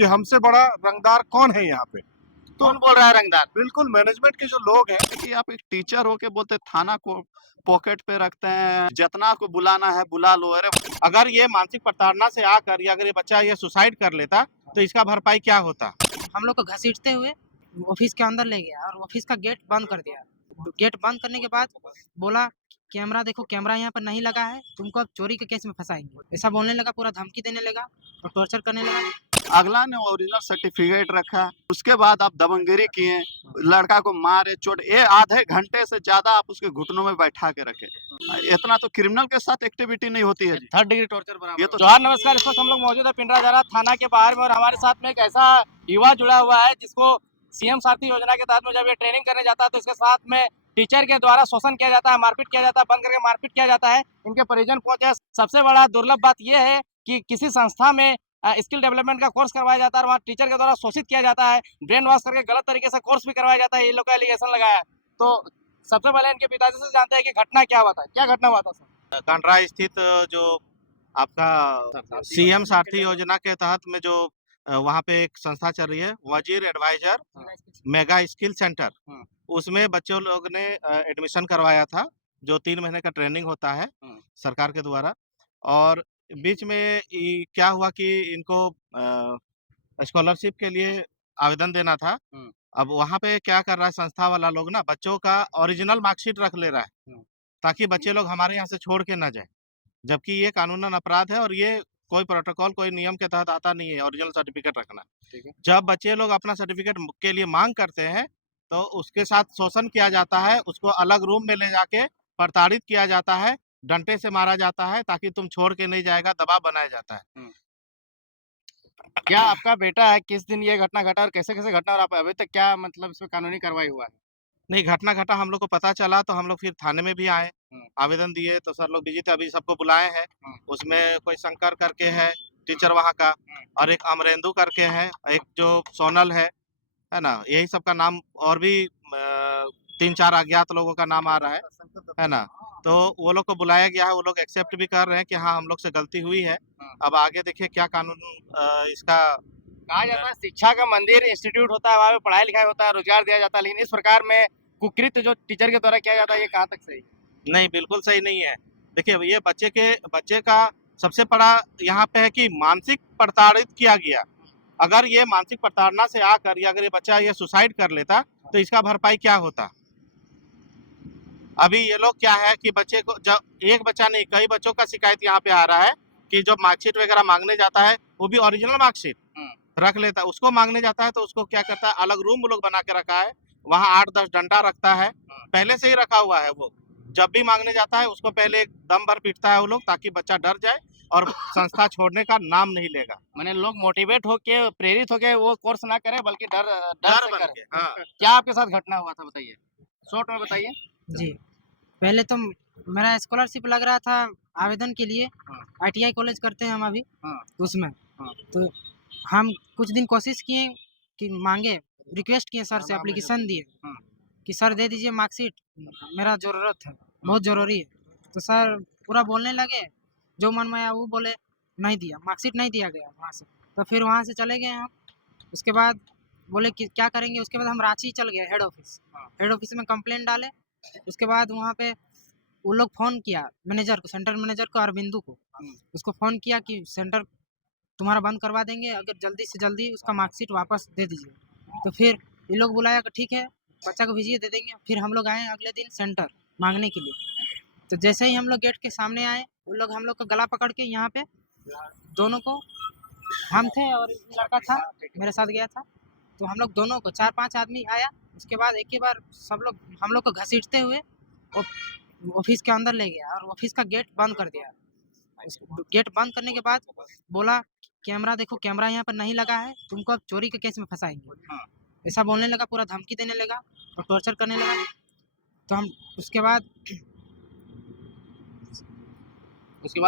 कि हमसे बड़ा रंगदार कौन है यहाँ पे। तो कौन बोल रहा है रंगदार? बिल्कुल मैनेजमेंट के जो लोग हैं कि आप एक टीचर हो के बोलते थाना को पॉकेट पे रखते हैं, जितना को बुलाना है बुला लो। अरे अगर ये मानसिक प्रताड़ना से आकर या अगर ये बच्चा ये सुसाइड कर लेता तो इसका भरपाई क्या होता। हम लोग को घसीटते हुए ऑफिस के अंदर ले गया और ऑफिस का गेट बंद कर दिया। गेट बंद करने के बाद बोला कैमरा देखो, कैमरा यहाँ पर नहीं लगा है, तुमको अब चोरी के केस में फंसाएंगे, ऐसा बोलने लगा, पूरा धमकी देने लगा और टॉर्चर करने लगा। अगला ने ओरिजिनल सर्टिफिकेट रखा, उसके बाद आप दबंगगिरी किए, लड़का को मारे, चोट, ये आधे घंटे से ज्यादा आप उसके घुटनों में बैठा के रखे। इतना तो क्रिमिनल के साथ एक्टिविटी नहीं होती है। थर्ड डिग्री टॉर्चर बराबर। ये तो जोहार, नमस्कार। इस वक्त हम लोग मौजूद है पिंडरा जरा थाना के बाहर में और हमारे साथ में एक ऐसा युवा जुड़ा हुआ है जिसको सीएम सारथी योजना के तहत में जब ये ट्रेनिंग करने जाता है तो इसके साथ में टीचर के द्वारा शोषण किया जाता है, मारपीट किया जाता है, बंद करके मारपीट किया जाता है। इनके परिजन पहुंचे। सबसे बड़ा दुर्लभ बात यह है कि किसी संस्था में स्किल डेवलपमेंट का कोर्स करवाया जाता है और वहाँ टीचर के द्वारा शोषित किया जाता है, ब्रेन वॉश करके गलत तरीके से कोर्स भी करवाया जाता है। ये लोग का एलिगेशन लगाया है। तो सबसे पहले इनके पिताजी से जानते हैं कि घटना क्या हुआ था, क्या घटना हुआ था सर? कांड्रा स्थित जो आपका सीएम सारथी योजना के तहत में जो वहाँ पे एक संस्था चल रही है, वजीर एडवाइजर मेगा स्किल सेंटर, उसमें बच्चों लोग ने एडमिशन करवाया था, जो 3 महीने का ट्रेनिंग होता है सरकार के द्वारा। और बीच में क्या हुआ कि इनको स्कॉलरशिप के लिए आवेदन देना था। अब वहाँ पे क्या कर रहा है संस्था वाला लोग ना, बच्चों का ओरिजिनल मार्कशीट रख ले रहा है ताकि बच्चे लोग हमारे यहाँ से छोड़ के ना जाए, जबकि ये कानूनन अपराध है और ये कोई प्रोटोकॉल कोई नियम के तहत आता नहीं है ओरिजिनल सर्टिफिकेट रखना। जब बच्चे लोग अपना सर्टिफिकेट के लिए मांग करते हैं तो उसके साथ शोषण किया जाता है, उसको अलग रूम में ले जाके प्रताड़ित किया जाता है, डंडे से मारा जाता है ताकि तुम छोड़ के नहीं जाएगा, दबाव बनाया जाता है। क्या आपका बेटा है, किस दिन ये घटना घटा और कैसे कैसे घटना और आप अभी तक क्या मतलब इसमें कानूनी कार्रवाई हुआ है? नहीं, घटना घटा हम लोग को पता चला तो हम लोग फिर थाने में भी आए, आवेदन दिए तो सर लोग बिजी थे, अभी सबको बुलाए हैं। उसमें कोई शंकर करके है टीचर वहाँ का, और एक अमरेंदु करके है, एक जो सोनल है ना, यही सब का नाम, और भी 3-4 अज्ञात लोगों का नाम आ रहा है ना। तो वो लोग को बुलाया गया है, वो लोग एक्सेप्ट भी कर रहे हैं कि हाँ हम लोग से गलती हुई है। अब आगे देखिए क्या कानून इसका। कहा जाता है शिक्षा का मंदिर इंस्टीट्यूट होता है, वहाँ पे पढ़ाई लिखाई होता है, रोजगार दिया जाता है, लेकिन इस प्रकार में कुकृत्य जो टीचर के द्वारा किया जाता है ये कहाँ तक सही? नहीं, बिल्कुल सही नहीं है। देखिए ये बच्चे का सबसे बड़ा यहाँ पे है कि मानसिक प्रताड़ित किया गया। अगर ये मानसिक प्रताड़ना से आकर या अगर ये बच्चा ये सुसाइड कर लेता तो इसका भरपाई क्या होता। अभी ये लोग क्या है कि बच्चे को, जब एक बच्चा नहीं कई बच्चों का शिकायत यहाँ पे आ रहा है कि जब मार्कशीट वगैरह मांगने जाता है, वो भी ओरिजिनल मार्कशीट रख लेता है, उसको मांगने जाता है तो उसको क्या करता है, अलग रूम लोग बना के रखा है, वहाँ 8-10 डंडा रखता है, पहले से ही रखा हुआ है। वो जब भी मांगने जाता है उसको पहले एक दम भर पीटता है वो लोग, ताकि बच्चा डर जाए और संस्था छोड़ने का नाम नहीं लेगा। मैंने लोग मोटिवेट होके, प्रेरित होके वो कोर्स ना करें बल्कि डर डर से बन करें। के, हाँ। क्या आपके साथ घटना हुआ था बताइए, शॉर्ट में बताइए। जी, पहले तो मेरा स्कॉलरशिप लग रहा था आवेदन के लिए, आईटीआई कॉलेज करते हैं हम अभी, उसमें तो हम कुछ दिन कोशिश किए कि मांगे, रिक्वेस्ट किए सर से, एप्लीकेशन दिए कि सर दे दीजिए मार्कशीट, मेरा ज़रूरत है, बहुत ज़रूरी है। तो सर पूरा बोलने लगे, जो मन में आया वो बोले, नहीं दिया, मार्कशीट नहीं दिया गया वहाँ से। तो फिर वहाँ से चले गए हम, उसके बाद बोले कि क्या करेंगे, उसके बाद हम रांची चल गए हेड ऑफिस। हेड ऑफिस में कंप्लेंट डाले, उसके बाद वहाँ पे वो लोग फ़ोन किया मैनेजर को, सेंटर मैनेजर को, अरविंदू को, उसको फ़ोन किया कि सेंटर तुम्हारा बंद करवा देंगे, अगर जल्दी से जल्दी उसका मार्कशीट वापस दे दीजिए। तो फिर ये लोग बुलाया कि ठीक है बच्चा को भेजिए, दे देंगे। फिर हम लोग आए अगले दिन सेंटर मांगने के लिए। तो जैसे ही हम लोग गेट के सामने आए, वो लोग हम लोग का गला पकड़ के यहाँ पे दोनों को, हम थे और लड़का था मेरे साथ गया था, तो हम लोग दोनों को 4-5 आदमी आया। उसके बाद एक ही बार सब लोग हम लोग को घसीटते हुए ऑफिस के अंदर ले गया और ऑफिस का गेट बंद कर दिया। गेट बंद करने के बाद बोला कैमरा देखो, कैमरा यहाँ पर नहीं लगा है, तुमको अब चोरी के केस में फंसाएंगे, ऐसा बोलने लगा, पूरा धमकी देने लगा और टॉर्चर करने लगा। तो हम उसके बाद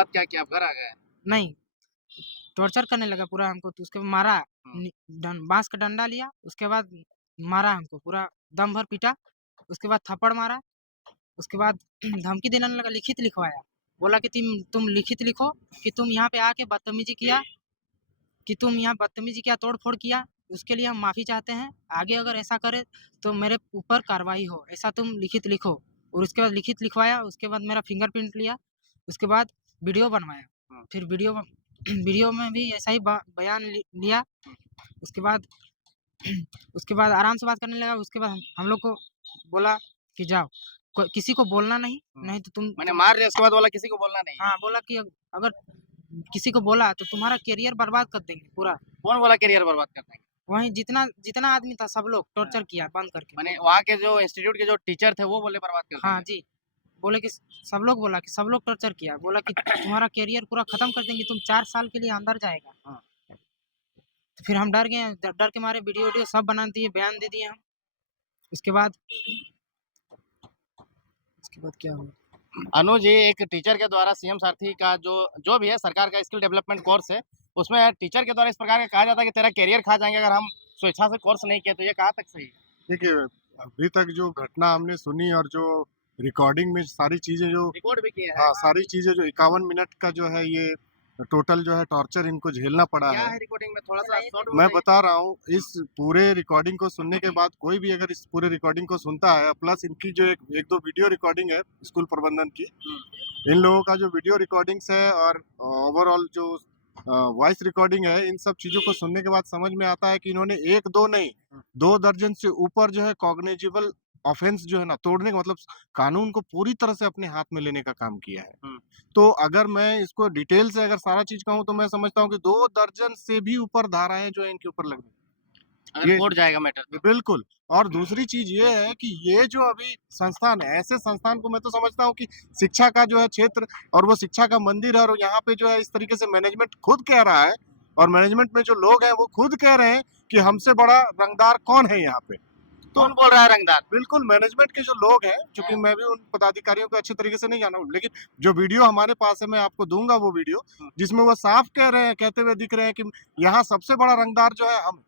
क्या किया, आप घर आ गए? नहीं, टॉर्चर करने लगा पूरा हमको। तो उसके बाद मारा, बांस का डंडा लिया, उसके बाद मारा हमको, पूरा दम भर पीटा, उसके बाद थप्पड़ मारा, उसके बाद धमकी देने लगा, लिखित लिखवाया, बोला कि तुम लिखित लिखो कि तुम यहाँ पे आके बदतमीजी किया कि तुम यहाँ बदतमीजी किया, तोड़ फोड़ किया, उसके लिए हम माफ़ी चाहते हैं। आगे अगर ऐसा करे तो मेरे ऊपर कार्रवाई हो, ऐसा तुम लिखित लिखो। और उसके बाद लिखित लिखवाया, उसके बाद मेरा फिंगरप्रिंट लिया, उसके बाद वीडियो बनवाया। फिर वीडियो में भी ऐसा ही बयान लिया। उसके बाद उसके बाद आराम से बात करने लगा। उसके बाद हम लोग को बोला कि जाओ, किसी को बोलना नहीं, नहीं तो तुम मैंने मार लिया, उसके बाद बोला किसी को बोलना नहीं। हाँ, बोला कि अगर किसी को बोला तो तुम्हारा करियर बर्बाद कर देंगे पूरा। कौन बोला करियर बर्बाद कर देंगे? वहीं जितना जितना आदमी था सब लोग टॉर्चर किया बंद करके। मैंने वहाँ के जो इंस्टीट्यूट के जो टीचर थे वो बोले बर्बाद कर हाँ देंगे। जी, बोले कि सब लोग बोला कि सब लोग टॉर्चर किया, बोला कि तुम्हारा करियर पूरा खत्म कर देंगे, तुम 4 साल के लिए अंदर जाएगा। हाँ। तो फिर हम डर गए, डर के मारे वीडियो सब बना दिए, बयान दे दिए हम। उसके बाद क्या हुआ? अनुज जी, एक टीचर के द्वारा सीएम सारथी का जो भी है सरकार का स्किल डेवलपमेंट कोर्स है, उसमें टीचर के द्वारा इस प्रकार का कहा जाता है कि तेरा करियर खा जाएंगे अगर हम स्वेच्छा से कोर्स नहीं किया, तो ये कहाँ तक सही है? देखिए, अभी तक जो घटना हमने सुनी और जो रिकॉर्डिंग में सारी चीजें जो रिकॉर्ड भी किया है। हाँ, सारी चीजें जो 51 मिनट का जो है ये टोटल जो है टॉर्चर इनको झेलना पड़ा क्या है। है रिकॉर्डिंग में, थोड़ा सा शॉर्ट मैं बता रहा हूँ, इस पूरे रिकॉर्डिंग को सुनने के बाद कोई भी अगर इस पूरे रिकॉर्डिंग को सुनता है, प्लस इनकी जो एक दो वीडियो रिकॉर्डिंग है स्कूल प्रबंधन की, इन लोगों का जो वीडियो रिकॉर्डिंग्स है और ओवरऑल जो वॉइस रिकॉर्डिंग है, इन सब चीजों को सुनने के बाद समझ में आता है कि इन्होंने 1-2 नहीं 2 दर्जन से ऊपर जो है कॉग्निजिबल ऑफेंस जो है ना तोड़ने का मतलब कानून को पूरी तरह से अपने हाथ में लेने का काम किया है। तो अगर मैं इसको डिटेल से अगर सारा चीज कहूँ तो मैं समझता हूँ कि 2 दर्जन से भी ऊपर धाराएं जो है इनके ऊपर लगी। अगर कोर्ट जाएगा मैटर। बिल्कुल। और दूसरी चीज ये है कि ये जो अभी संस्थान है, ऐसे संस्थान को मैं तो समझता हूँ कि शिक्षा का जो है क्षेत्र और वो शिक्षा का मंदिर है, और यहाँ पे जो है इस तरीके से मैनेजमेंट खुद कह रहा है और मैनेजमेंट में जो लोग हैं वो खुद कह रहे हैं कि हमसे बड़ा रंगदार कौन है यहाँ पे। कौन बोल रहा है रंगदार? बिल्कुल मैनेजमेंट के जो लोग हैं, क्योंकि मैं भी उन पदाधिकारियों को अच्छे तरीके से नहीं जाना हूँ, लेकिन जो वीडियो हमारे पास है मैं आपको दूंगा वो वीडियो, जिसमें वो साफ कहते हुए दिख रहे हैं कि यहाँ सबसे बड़ा रंगदार जो है हम।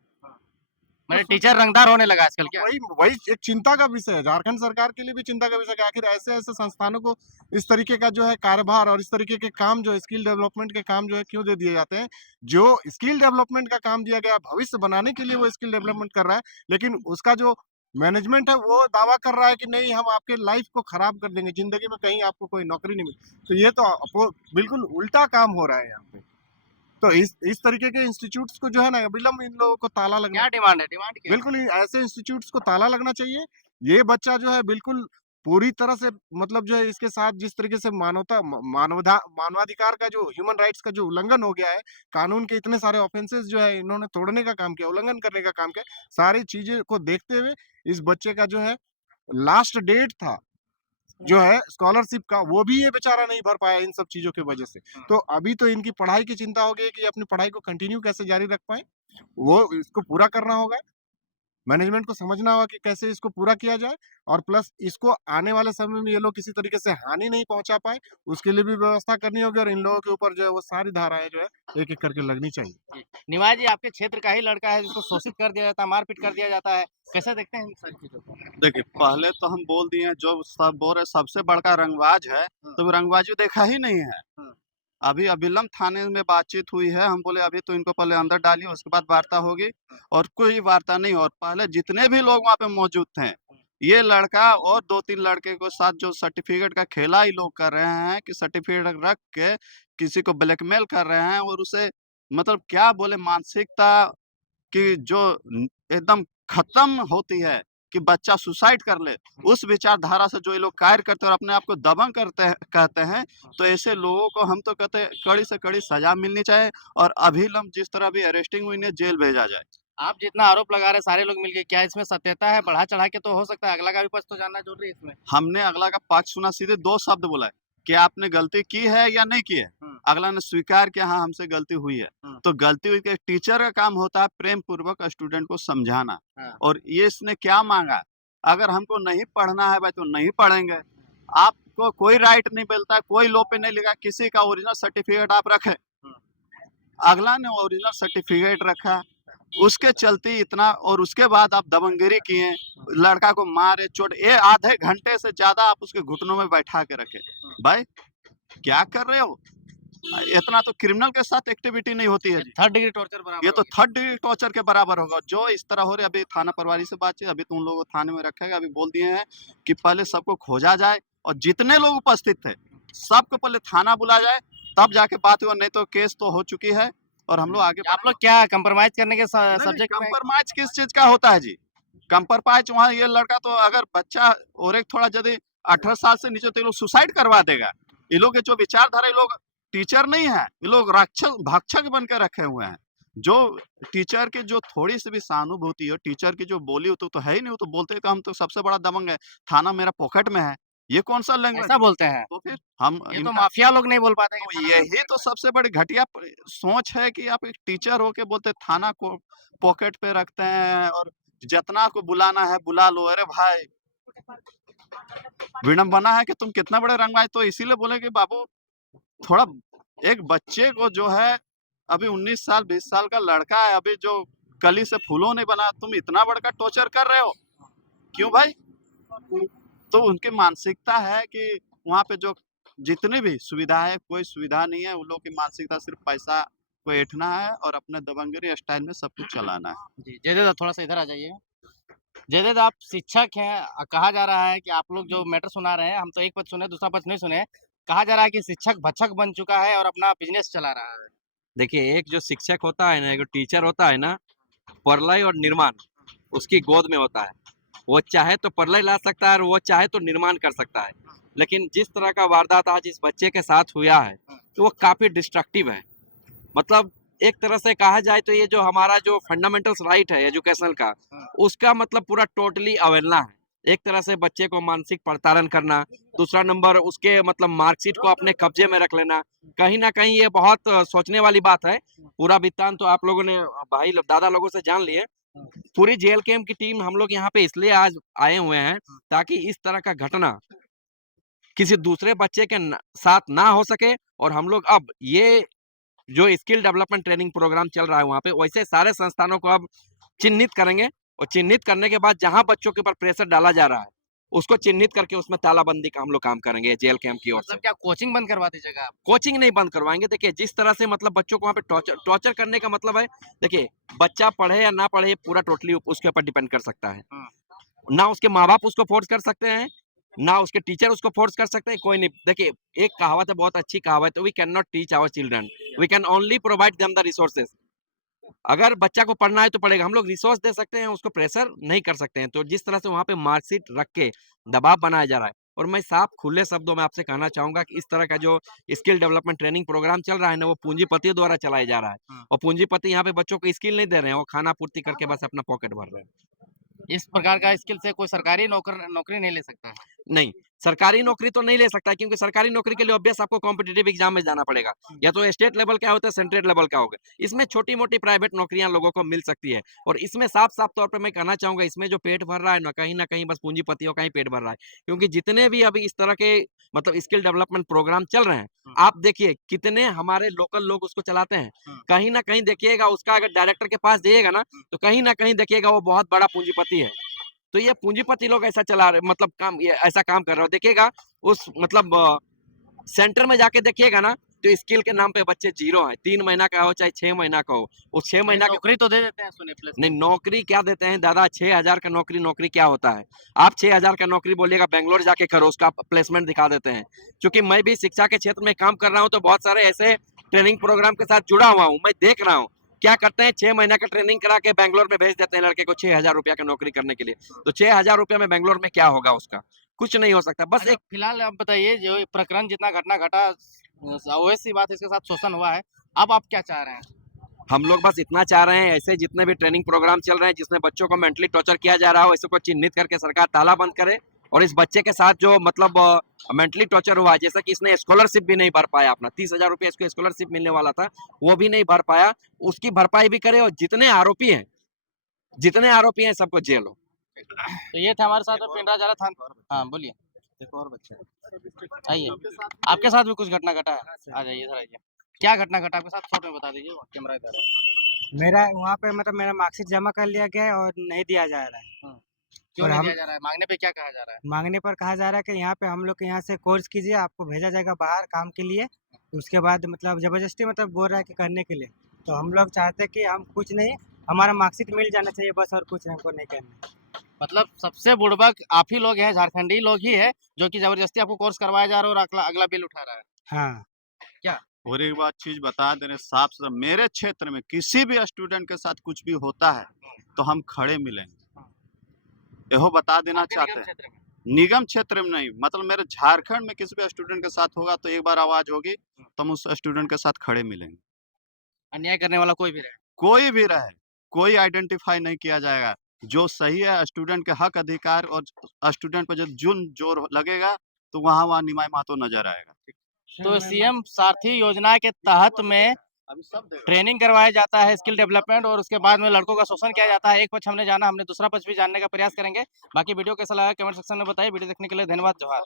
मैंने टीचर रंगदार होने लगा आजकल क्या? वही एक चिंता का विषय है, झारखंड सरकार के लिए भी चिंता का विषय है कि आखिर ऐसे संस्थानों को इस तरीके का जो है कार्यभार और इस तरीके के काम जो स्किल डेवलपमेंट के काम जो है क्यों दे दिए जाते हैं। जो स्किल डेवलपमेंट का काम दिया गया, भविष्य बनाने के लिए वो स्किल डेवलपमेंट कर रहा है, लेकिन उसका जो मैनेजमेंट है वो दावा कर रहा है कि नहीं, हम आपके लाइफ को खराब कर देंगे, जिंदगी में कहीं आपको कोई नौकरी नहीं मिली। तो ये तो बिल्कुल उल्टा काम हो रहा है यहाँ पे। तो इस तरीके के इंस्टीट्यूट्स को जो है ना अविलंब इन लोगों को ताला लगना। क्या डिमांड है? डिमांड क्या है? बिल्कुल ऐसे इंस्टीट्यूट्स को ताला लगना चाहिए। ये बच्चा जो है बिल्कुल पूरी तरह से मतलब जो है इसके साथ जिस तरीके से मानवाधिकार का जो ह्यूमन राइट्स का जो उल्लंघन हो गया है, कानून के इतने सारे ऑफेंसेस जो है इन्होंने तोड़ने का काम किया, उल्लंघन करने का काम किया, सारी चीजें को देखते हुए इस बच्चे का जो है लास्ट डेट था जो है स्कॉलरशिप का, वो भी ये बेचारा नहीं भर पाया इन सब चीजों की वजह से। तो अभी तो इनकी पढ़ाई की चिंता हो गई कि अपनी पढ़ाई को कंटिन्यू कैसे जारी रख पाए, वो इसको पूरा करना होगा। मैनेजमेंट को समझना होगा कि कैसे इसको पूरा किया जाए, और प्लस इसको आने वाले समय में ये लोग किसी तरीके से हानि नहीं पहुंचा पाए, उसके लिए भी व्यवस्था करनी होगी, और इन लोगों के ऊपर जो है वो सारी धाराएं जो है एक एक करके लगनी चाहिए। निवाज जी, आपके क्षेत्र का ही लड़का है जिसको शोषित कर दिया जाता है, मारपीट कर दिया जाता है, कैसे देखते हैं इन सारी चीजों को? देखिए, पहले तो हम बोल दिए जो सब बोल रहे सबसे बड़का रंगबाज है, तो रंगबाजी देखा ही नहीं है। अभी अविलंब थाने में बातचीत हुई है, हम बोले अभी तो इनको पहले अंदर डालिए, उसके बाद वार्ता होगी, और कोई वार्ता नहीं। और पहले जितने भी लोग वहाँ पे मौजूद थे, ये लड़का और 2-3 लड़के को साथ जो सर्टिफिकेट का खेला ही लोग कर रहे हैं कि सर्टिफिकेट रख के किसी को ब्लैकमेल कर रहे हैं, और उसे मतलब क्या बोले मानसिकता कि जो एकदम खत्म होती है कि बच्चा सुसाइड कर ले, उस विचारधारा से जो ये लोग कार्य करते हैं और अपने आप को दबंग कहते हैं, तो ऐसे लोगों को हम तो कहते हैं कड़ी से कड़ी सजा मिलनी चाहिए, और अभिलंब जिस तरह भी अरेस्टिंग हुई, इन्हें जेल भेजा जाए। आप जितना आरोप लगा रहे हैं सारे लोग मिलके, क्या इसमें सत्यता है? बढ़ा चढ़ा के तो हो सकता है, अगला का भी पक्ष तो जानना जरूरी है इसमें। हमने अगला का पक्ष सुना, सीधे 2 शब्द बोला है कि आपने गलती की है या नहीं की है। अगला ने स्वीकार किया, हाँ हमसे गलती हुई है। तो गलती हुई के टीचर का काम होता है प्रेम पूर्वक स्टूडेंट को समझाना, और ये इसने क्या मांगा, अगर हमको नहीं पढ़ना है भाई तो नहीं पढ़ेंगे। आपको कोई राइट नहीं मिलता, कोई लॉ पे नहीं लिखा किसी का ओरिजिनल सर्टिफिकेट आप रखे। अगला ने ओरिजिनल सर्टिफिकेट रखा, उसके चलते इतना, और उसके बाद आप दबंगगिरी किए, लड़का को मारे, चोट, ये आधे घंटे से ज्यादा आप उसके घुटनों में बैठा के रखे। भाई क्या कर रहे हो? इतना तो क्रिमिनल के साथ एक्टिविटी नहीं होती है जी। थर्ड डिग्री टॉर्चर बराबर ये तो होगी। थर्ड डिग्री टॉर्चर के बराबर होगा। जो इस तरह हो रहा है, अभी थाना प्रभारी से बातचीत, अभी तो उन लोगों को थाने में रखेगा। अभी बोल दिए हैं कि पहले सबको खोजा जाए और जितने लोग उपस्थित थे सबको पहले थाना बुला जाए, तब जाके बात हुआ, नहीं तो केस तो हो चुकी है और हम लोग आगे आप लोग क्या कंप्रोमाइज करने के सब्जेक्ट में? कंप्रोमाइज किस चीज का होता है जी? कंप्रोमाइज वहाँ ये लड़का तो अगर बच्चा और एक थोड़ा यदि 18 साल से नीचे तो ये लोग सुसाइड करवा देगा। ये लोग के जो विचारधारा, ये लोग टीचर नहीं है, ये लोग राक्षस भक्षक बन के रखे हुए हैं। जो टीचर की जो थोड़ी सी भी सहानुभूति हो, टीचर की जो बोली हो तो है ही नहीं। वो तो बोलते हैं कि हम तो सबसे बड़ा दबंग है, थाना मेरा पॉकेट में है। ये कौन सा लैंग्वेज? ऐसा बोलते हैं? तो फिर हम ये तो इनका माफिया लोग नहीं बोल पाते तो कि थाना यही तो सबसे बड़ी घटिया सोच है कि आप एक टीचर हो के बोलते थाना को पॉकेट पे रखते हैं और जितना को बुलाना है बुला लो। अरे भाई, विडंबना है कि तुम कितना बड़े रंगबाज। तो इसीलिए बोले कि बाबू थोड़ा, एक बच्चे को जो है अभी 19 साल 20 साल का लड़का है, अभी जो कली से फूलों नहीं बना, तुम इतना बड़का टॉर्चर कर रहे हो क्यों भाई? तो उनकी मानसिकता है कि वहाँ पे जो जितनी भी सुविधा है, कोई सुविधा नहीं है। उन लोग की मानसिकता सिर्फ पैसा को ऐंठना है और अपने दबंगरी स्टाइल में सब कुछ चलाना है। जी, जयदेव थोड़ा सा इधर आ जाइए। जयदेव आप शिक्षक हैं, कहा जा रहा है कि आप लोग जो मैटर सुना रहे हैं, हम तो एक पक्ष सुने, दूसरा पक्ष नहीं सुने। कहा जा रहा है कि शिक्षक भक्षक बन चुका है और अपना बिजनेस चला रहा है। देखिए, एक जो शिक्षक होता है ना, एक जो टीचर होता है ना, प्रलय और निर्माण उसकी गोद में होता है। वो चाहे तो प्रलय ला सकता है और वो चाहे तो निर्माण कर सकता है। लेकिन जिस तरह का वारदात आज इस बच्चे के साथ हुआ है, तो वो काफ़ी डिस्ट्रक्टिव है। मतलब एक तरह से कहा जाए तो ये जो हमारा जो फंडामेंटल्स राइट है एजुकेशनल का, उसका मतलब पूरा टोटली अवहेलना है। एक तरह से बच्चे को मानसिक प्रताड़न करना, दूसरा नंबर उसके मतलब मार्कशीट को अपने कब्जे में रख लेना, कहीं ना कहीं ये बहुत सोचने वाली बात है। पूरा वृत्तांत तो आप लोगों ने भाई दादा लोगों से जान लिए। पूरी जेल कैंप की टीम हम लोग यहाँ पे इसलिए आज आए हुए हैं ताकि इस तरह का घटना किसी दूसरे बच्चे के साथ ना हो सके। और हम लोग अब ये जो स्किल डेवलपमेंट ट्रेनिंग प्रोग्राम चल रहा है वहाँ पे, वैसे सारे संस्थानों को अब चिन्हित करेंगे और चिन्हित करने के बाद जहाँ बच्चों के ऊपर प्रेशर डाला जा रहा है उसको चिन्हित करके उसमें तालाबंदी का हम लोग काम करेंगे जेल कैंप की ओर से। मतलब क्या कोचिंग बंद करवा दीजिएगा आप? कोचिंग नहीं बंद करवाएंगे। देखिए, जिस तरह से मतलब बच्चों को वहाँ पे टॉर्चर करने का मतलब है, देखिए बच्चा पढ़े या ना पढ़े पूरा टोटली उसके ऊपर डिपेंड कर सकता है। ना उसके माँ बाप उसको फोर्स कर सकते हैं, ना उसके टीचर उसको फोर्स कर सकते हैं, कोई नहीं। देखिए, एक कहावत है, बहुत अच्छी कहावत है, we can not teach our children, we can only provide them the resources. अगर बच्चा को पढ़ना है तो पढ़ेगा, हम लोग रिसोर्स दे सकते हैं, उसको प्रेशर नहीं कर सकते हैं। तो जिस तरह से वहाँ पे मार्कशीट रख के दबाव बनाया जा रहा है, और मैं साफ खुले शब्दों में आपसे कहना चाहूंगा कि इस तरह का जो स्किल डेवलपमेंट ट्रेनिंग प्रोग्राम चल रहा है ना, वो पूंजीपतियों द्वारा चलाया जा रहा है। और पूंजीपति यहाँ पे बच्चों को स्किल नहीं दे रहे हैं, वो खाना पूर्ति करके बस अपना पॉकेट भर रहे हैं। इस प्रकार का स्किल से कोई सरकारी नौकरी नहीं ले सकता है? नहीं, सरकारी नौकरी तो नहीं ले सकता है, क्योंकि सरकारी नौकरी के लिए ऑब्वियस आपको कॉम्पिटिटिव एग्जाम में जाना पड़ेगा, या तो स्टेट लेवल का होता है, सेंट्रल लेवल का होगा। इसमें छोटी मोटी प्राइवेट नौकरियां लोगों को मिल सकती है। और इसमें साफ साफ तौर पे मैं कहना चाहूंगा, इसमें जो पेट भर रहा है ना कहीं बस पूंजीपतियों का ही पेट भर रहा है। क्योंकि जितने भी अभी इस तरह के मतलब स्किल डेवलपमेंट प्रोग्राम चल रहे हैं, आप देखिए कितने हमारे लोकल लोग उसको चलाते हैं। कहीं ना कहीं देखिएगा, उसका अगर डायरेक्टर के पास जाइएगा ना, तो कहीं ना कहीं देखिएगा वो बहुत बड़ा पूंजीपति है। तो ये पूंजीपति लोग ऐसा चला रहे, मतलब काम, ये ऐसा काम कर रहे हो। देखिएगा उस मतलब सेंटर में जाके देखिएगा ना, तो स्किल के नाम पे बच्चे जीरो हैं। 3 महीना का हो चाहे 6 महीना का हो, उस 6 महीना की नौकरी तो दे देते हैं, सुने प्लस नहीं, नौकरी क्या देते हैं दादा? 6,000 का नौकरी क्या होता है? आप 6,000 का नौकरी बोलिएगा बेंगलोर जाके करो, उसका प्लेसमेंट दिखा देते हैं। क्योंकि मैं भी शिक्षा के क्षेत्र में काम कर रहा हूँ, तो बहुत सारे ऐसे ट्रेनिंग प्रोग्राम के साथ जुड़ा हुआ हूँ। मैं देख रहा हूँ क्या करते हैं, 6 महीना का ट्रेनिंग करा के बेंगलोर में भेज देते हैं लड़के को 6,000 रुपया का नौकरी करने के लिए। तो 6,000 रुपया में बेंगलोर में क्या होगा उसका? कुछ नहीं हो सकता। बस एक फिलहाल आप बताइए, जो ये प्रकरण जितना घटना घटा, वैसी बात इसके साथ शोषण हुआ है, अब आप क्या चाह रहे हैं? हम लोग बस इतना चाह रहे हैं, ऐसे जितने भी ट्रेनिंग प्रोग्राम चल रहे हैं जिसमें बच्चों को मेंटली टॉर्चर किया जा रहा हो, इसको चिन्हित करके सरकार ताला बंद करे। और इस बच्चे के साथ जो मतलब मेंटली टॉर्चर हुआ, जैसा कि इसने स्कॉलरशिप भी नहीं भर पाया, अपना 30,000 रुपया इसको स्कॉलरशिप मिलने वाला था, वो भी नहीं भर पाया, उसकी भरपाई भी करे। और जितने आरोपी हैं सबको जेल हो। तो ये थे हमारे साथ में पिंडरा जरा था। हाँ बोलिए। एक और बच्चा आइए, आपके साथ भी कुछ घटना घटा है? आ जाइए, इधर आइए। क्या घटना घटा आपके साथ, शॉर्ट में बता दीजिए, कैमरा इधर है। मेरा वहाँ पे मतलब मेरा मार्कशीट जमा कर लिया गया है और नहीं दिया जा रहा है। क्यों और नहीं हम दिया जा रहा है? मांगने पे क्या कहा जा रहा है? मांगने पर कहा जा रहा है कि यहाँ पे हम लोग के यहाँ से कोर्स कीजिए, आपको भेजा जाएगा बाहर काम के लिए। उसके बाद मतलब ज़बरदस्ती मतलब बोल रहा है कि करने के लिए, तो हम लोग चाहते हैं कि हम कुछ नहीं, हमारा मार्कशीट मिल जाना चाहिए बस, और कुछ हमको नहीं करना। मतलब सबसे बुड़बक आप ही लोग हैं, झारखंडी लोग ही है जो कि जबरदस्ती आपको कोर्स करवाया जा रहा है और अगला अगला बिल उठा रहा है। हाँ। और एक बात चीज बता दे रहे साफ सुथरा, मेरे क्षेत्र में किसी भी स्टूडेंट के साथ कुछ भी होता है तो हम खड़े मिलेंगे, यहो बता देना आपके चाहते निगम हैं। क्षेत्र में निगम क्षेत्र में नहीं, मतलब मेरे झारखंड में किसी भी स्टूडेंट के साथ होगा तो एक बार आवाज होगी तो हम उस स्टूडेंट के साथ खड़े मिलेंगे। अन्याय करने वाला कोई भी रहे। कोई भी रहे, कोई आइडेंटिफाई नहीं किया जाएगा। जो सही है स्टूडेंट के हक अधिकार और स्टूडेंट पर जो जुल्म जोर लगेगा तो वहाँ निमाई महतो नजर आएगा। तो सीएम सारथी योजना के तहत में अभी सब ट्रेनिंग करवाया जाता है, स्किल डेवलपमेंट, और उसके बाद में लड़कों का शोषण किया जाता है। एक पक्ष हमने जाना, हमने दूसरा पक्ष भी जानने का प्रयास करेंगे। बाकी वीडियो कैसा लगा कमेंट सेक्शन में बताइए। वीडियो देखने के लिए धन्यवाद, जोहार।